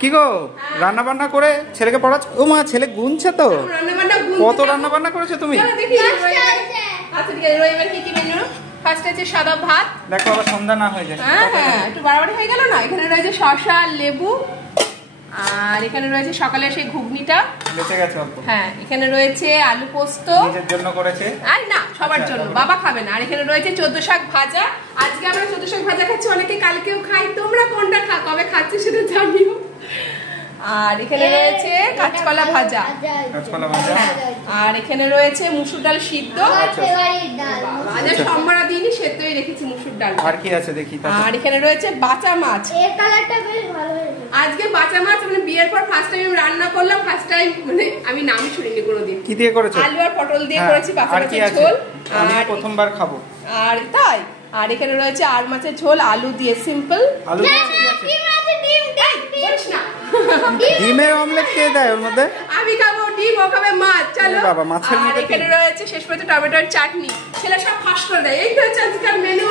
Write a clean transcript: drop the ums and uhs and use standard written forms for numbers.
কি গো রান্না বান্না করে ছেলেকে পড়াচ্ছ? ও মা ছেলে গুনছে তো। কত রান্না বান্না করেছো তুমি? ফার্স্ট আছে সাদা ভাত। দেখো আবার সন্ধ্যা না হয়ে যায়। হ্যাঁ একটু বাড়াবাড়ি হয়ে গেল না। এখানে রয়েছে শসা লেবু আর এখানে রয়েছে সকালে সেই ঘুগনিটা বেঁচে গেছে অল্প। হ্যাঁ এখানে রয়েছে আলু পোস্ত নিজের জন্য করেছে আর না সবার জন্য, বাবা খাবে না। আর এখানে রয়েছে 14 শাক ভাজা। আজকে আমরা 14 শাক ভাজা খাচ্ছি, অনেকে কালকেও খাই। তোমরা কোনটা কবে খাচ্ছি সেটা জানিও। আর এখানে রয়েছে কাঁচকলা ভাজা। হ্যাঁ আর এখানে রয়েছে মুসুর ডাল সিদ্ধ। আজ সম্মারা দিইনি, সেদ্ধই রেখেছি মুসুর ডাল। আর কি আছে দেখি। আর এখানে রয়েছে বাঁচা মাছ। এই কালারটা বেশ ভালো হয়েছে। আজকে বাঁচা মাছ মানে বিয়ের পর ফার্স্ট টাইম রান্না করলাম। ফার্স্ট টাইম মানে আমি নামই শুনিনি কোনোদিন। কি দিয়ে করেছো? আলু আর পটল দিয়ে করেছি বাঁচা মাছের ঝোল। আমি প্রথমবার খাবো। আর তাই আর এখানে রয়েছে আর মাছের ঝোল আলু দিয়ে সিম্পল। আলু দিয়ে কি আছে? ডিম আছে, ডিম বলিস না। ডিমের অমলেট কে দেয় ওর মধ্যে? আমি খাবো ডিম, ও খাবে মাছ। চলো বাবা মাছের মধ্যে। এখানে রয়েছে শেষ পর্যন্ত টমেটোর চাটনি। ছেলে সব ফাঁস করে দেয়। এই তো হচ্ছে আজকের মেনু।